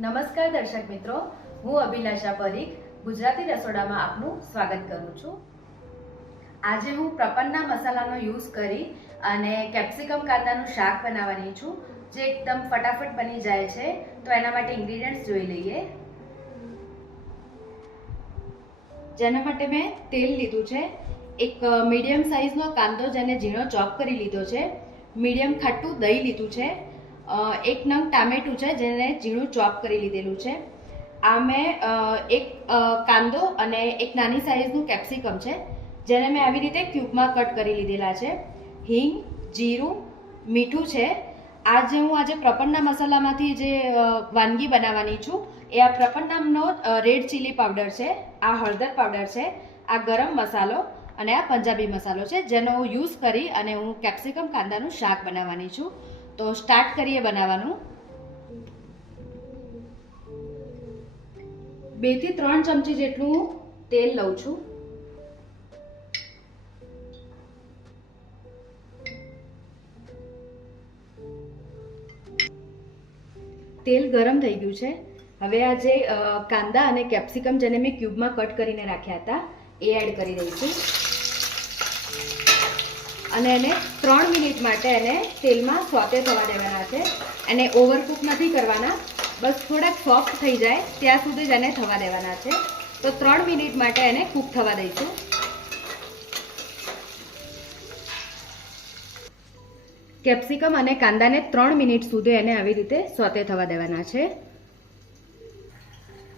નમસ્કાર દર્શક મિત્રો, હું અભિલાષા પરીખ, ગુજરાતી રસોડામાં આપનું સ્વાગત કરું છું. આજે હું પ્રપન્ના મસાલાનો યુઝ કરી અને કેપ્સિકમ કાંદાનું શાક બનાવવાની છું, જે એકદમ ફટાફટ બની જાય છે, તો એના માટે ઇન્ગ્રીડિયન્ટ્સ જોઈ લઈએ. જેના માટે મેં તેલ લીધું છે, એક મીડિયમ સાઇઝનો કાંદો જેને ઝીણો ચોપ કરી લીધો છે, મીડિયમ ખાટું દહીં લીધું છે એક નંગ ટામેટું છે જેને ઝીણું ચોપ કરી લીધેલું છે. આ મેં એક કાંદો અને એક નાની સાઇઝનું કેપ્સિકમ છે, જેને મેં આવી રીતે ક્યુબમાં કટ કરી લીધેલા છે. હિંગ, જીરું, મીઠું છે. આ જે હું આજે પ્રપન્ના મસાલામાંથી જે વાનગી બનાવવાની છું, એ આ પ્રપન્નામનો રેડ ચીલી પાવડર છે, આ હળદર પાવડર છે, આ ગરમ મસાલો અને આ પંજાબી મસાલો છે, જેનો હું યુઝ કરી અને હું કેપ્સિકમ કાંદાનું શાક બનાવવાની છું. તો સ્ટાર્ટ કરીએ બનાવવાનું. બેથી ત્રણ ચમચી જેટલું તેલ લઉં છું. તેલ ગરમ થઈ ગયું છે. હવે આ જે કાંદા અને કેપ્સિકમ જેને મેં ક્યુબમાં કટ કરીને રાખ્યા હતા, એ એડ કરી દઈશું અને એને ત્રણ મિનિટ માટે એને તેલમાં સોતે થવા દેવાના છે. એને ઓવરકુક નથી કરવાના. બસ થોડાક સોફ્ટ થઈ જાય, ત્યાં સુધી જ એને થવા દેવાના છે. તો ત્રણ મિનિટ માટે એને કૂક થવા દઈશું. કેપ્સિકમ અને કાંદાને ત્રણ મિનિટ સુધી એને આવી રીતે સોતે થવા દેવાના છે.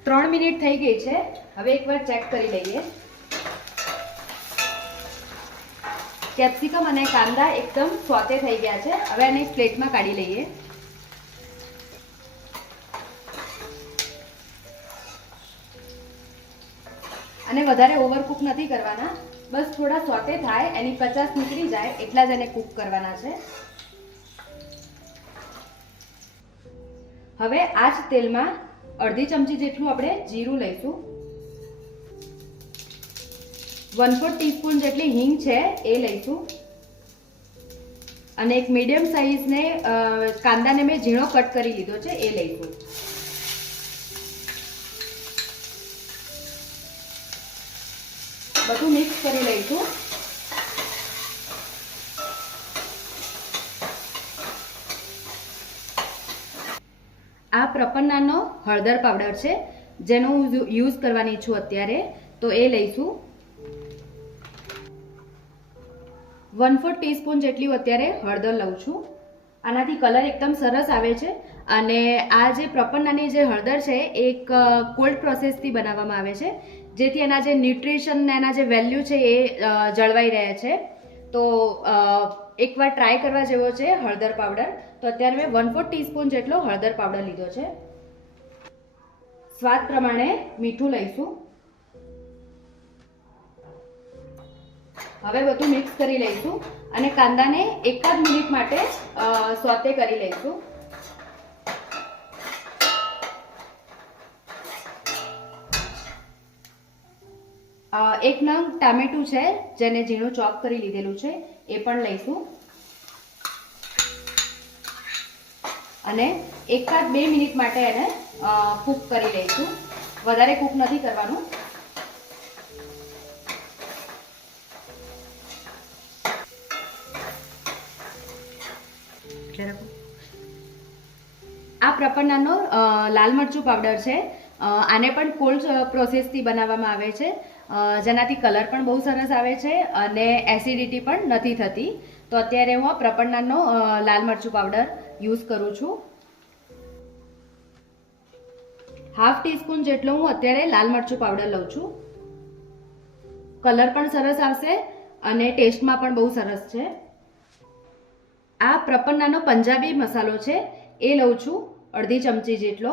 ત્રણ મિનિટ થઈ ગઈ છે. હવે એકવાર ચેક કરી લઈએ. કેપ્સિકમ અને કાંદા એકદમ સ્વાતે થઈ ગયા છે. હવે એને એક પ્લેટમાં કાઢી લઈએ. અને વધારે ઓવરકુક નથી કરવાના. બસ થોડા સ્વાતે થાય, એની પચાસ નીકળી જાય, એટલા જ એને કૂક કરવાના છે. હવે આ જ તેલમાં અડધી ચમચી જેટલું આપણે જીરું લઈશું. વન ફોર ટીસ્પૂન જેટલી હિંગ છે, એ લઈશું. અને એક મીડિયમ સાઇઝને કાંદાને મેં ઝીણો કટ કરી લીધો છે, એ લઈશું. બધું મિક્સ કરી લઈશું. આ પ્રપન્નાનો હળદર પાવડર છે, જેનો હું યુઝ કરવાની છું અત્યારે, તો એ લઈશું. વન ફોર ટીસ્પૂન જેટલી અત્યારે હળદર લઉં છું. આનાથી કલર એકદમ સરસ આવે છે. અને આ જે પ્રપન્નાની જે હળદર છે, એક કોલ્ડ પ્રોસેસથી બનાવવામાં આવે છે. જેથી એના જે ન્યુટ્રિશન ને એના જે વેલ્યુ છે એ જળવાઈ રહે છે. તો એકવાર ટ્રાય કરવા જેવો છે હળદર પાવડર. તો અત્યારે મેં વન ફોર ટીસ્પૂન જેટલો હળદર પાવડર લીધો છે. સ્વાદ પ્રમાણે મીઠું લઈશું. હવે બધું મિક્સ કરી લઈશું અને કાંદાને એકાદ મિનિટ માટે સોતે કરી લઈશું. એક નંગ ટામેટું છે, જેને ઝીણું ચોપ કરી લીધેલું છે, એ પણ લઈશું. અને એકાદ બે મિનિટ માટે એને કૂક કરી લઈશું. વધારે કૂક નથી કરવાનું. આ પ્રપન્નાનો લાલ મરચું પાવડર છે. આને પણ કોલ્ડ પ્રોસેસથી બનાવવામાં આવે છે. જેનાથી કલર પણ બહુ સરસ આવે છે અને એસિડિટી પણ નથી થતી. તો અત્યારે હું આ પ્રપન્નાનો લાલ મરચું પાવડર યુઝ કરું છું. હાફ ટીસ્પૂન જેટલો હું અત્યારે લાલ મરચું પાવડર લઉં છું. કલર પણ સરસ આવશે અને ટેસ્ટમાં પણ બહુ સરસ છે. આ પ્રપન્નાનો પંજાબી મસાલો છે. એ લઉં છું અડધી ચમચી જેટલો.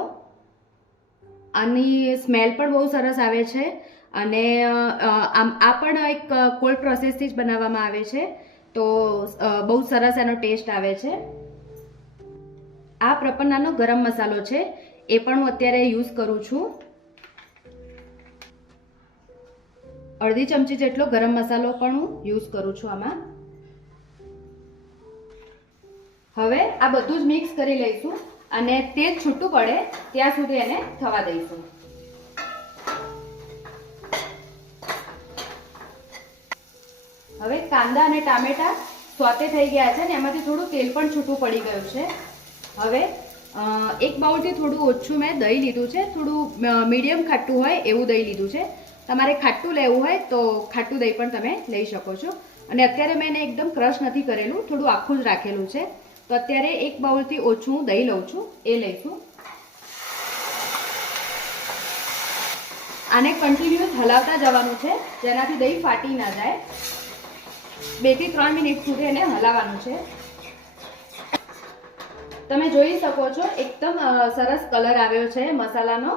આની સ્મેલ પણ બહુ સરસ આવે છે અને આમ, આ પણ એક કોલ્ડ પ્રોસેસથી જ બનાવવામાં આવે છે. તો બહુ સરસ એનો ટેસ્ટ આવે છે. આ પ્રપન્નાનો ગરમ મસાલો છે. એ પણ હું અત્યારે યુઝ કરું છું. અડધી ચમચી જેટલો ગરમ મસાલો પણ હું યુઝ કરું છું આમાં. હવે આ બધું જ મિક્સ કરી લઈશું અને તેલ છૂટું પડે ત્યાં સુધી એને થવા દઈશું. હવે કાંદા અને ટામેટા સ્વાતે થઈ ગયા છે ને એમાંથી થોડું તેલ પણ છૂટું પડી ગયું છે. હવે એક બાઉલથી થોડું ઓછું મેં દહીં લીધું છે. થોડું મીડિયમ ખાટું હોય એવું દહીં લીધું છે. તમારે ખાટું લેવું હોય તો ખાટું દહીં પણ તમે લઈ શકો છો. અને અત્યારે મેં એને એકદમ ક્રશ નથી કરેલું, થોડું આખું જ રાખેલું છે. તો અત્યારે એક બાઉલથી ઓછું દહીં લઉં છું, એ લઈશું આને કન્ટિન્યુઅસ હલાવતા જવાનું છે, જેનાથી દહીં ફાટી ના જાય. બેથી ત્રણ મિનિટ સુધી એને હલાવવાનું છે. તમે જોઈ શકો છો, એકદમ સરસ કલર આવ્યો છે મસાલાનો.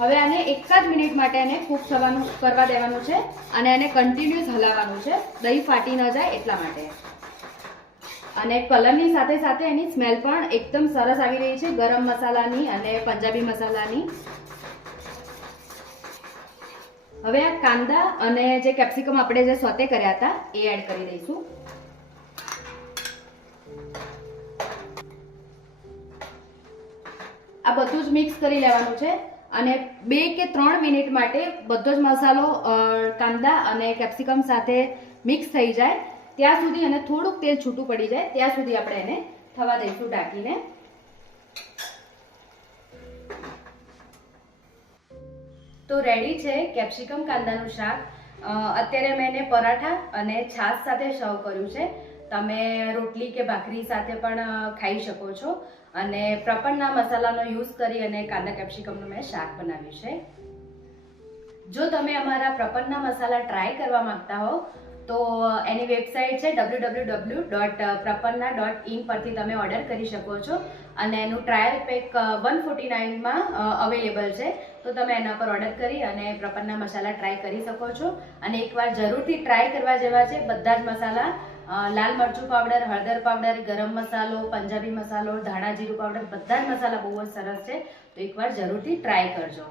હવે આને એક જ મિનિટ માટે એને કૂક થવાનું, કરવા દેવાનું છે અને એને કન્ટિન્યુઅસ હલાવવાનું છે. દહીં ફાટી ન જાય એટલા માટે. અને કલરની સાથે સાથે એની સ્મેલ પણ એકદમ સરસ આવી રહી છે. ગરમ મસાલાની અને પંજાબી મસાલાની. હવે આ કાંદા અને જે કેપ્સિકમ આપણે જે સોતે કર્યા હતા, એ એડ કરી દઈશું. આ બધું જ મિક્સ કરી લેવાનું છે અને બે કે ત્રણ મિનિટ માટે બધો જ મસાલો કાંદા અને કેપ્સિકમ સાથે મિક્સ થઈ જાય. ત્યાં સુધી અને થોડુંક તેલ છૂટું પડી જાય, ત્યાં સુધી આપણે એને થવા દઈશું ઢાંકીને. તો રેડી છે કેપ્સિકમ કાંદાનું શાક. અત્યારે મેં એને પરાઠા અને છાશ સાથે સર્વ કર્યું છે. તમે રોટલી કે ભાખરી સાથે પણ ખાઈ શકો છો. અને પ્રપણના મસાલાનો યુઝ કરી અને કાંદા કેપ્સિકમનું મેં શાક બનાવ્યું છે. જો તમે અમારા પ્રપણના મસાલા ટ્રાય કરવા માંગતા હો તો એની વેબસાઇટ છે W W W dot Prapanna dot in પરથી તમે ઓર્ડર કરી શકો છો. અને એનું ટ્રાયલ પેક વન ફોર્ટી નાઇનમાં અવેલેબલ છે. તો તમે એના પર ઓર્ડર કરી અને પ્રપન્ના મસાલા ટ્રાય કરી શકો છો. અને એકવાર જરૂરથી ટ્રાય કરવા જેવા છે, બધા જ મસાલા લાલ મરચું પાવડર હળદર પાવડર ગરમ મસાલો, પંજાબી મસાલો, ધાણા જીરું પાવડર બધા જ મસાલા બહુ જ સરસ છે. તો એકવાર જરૂરથી ટ્રાય કરજો.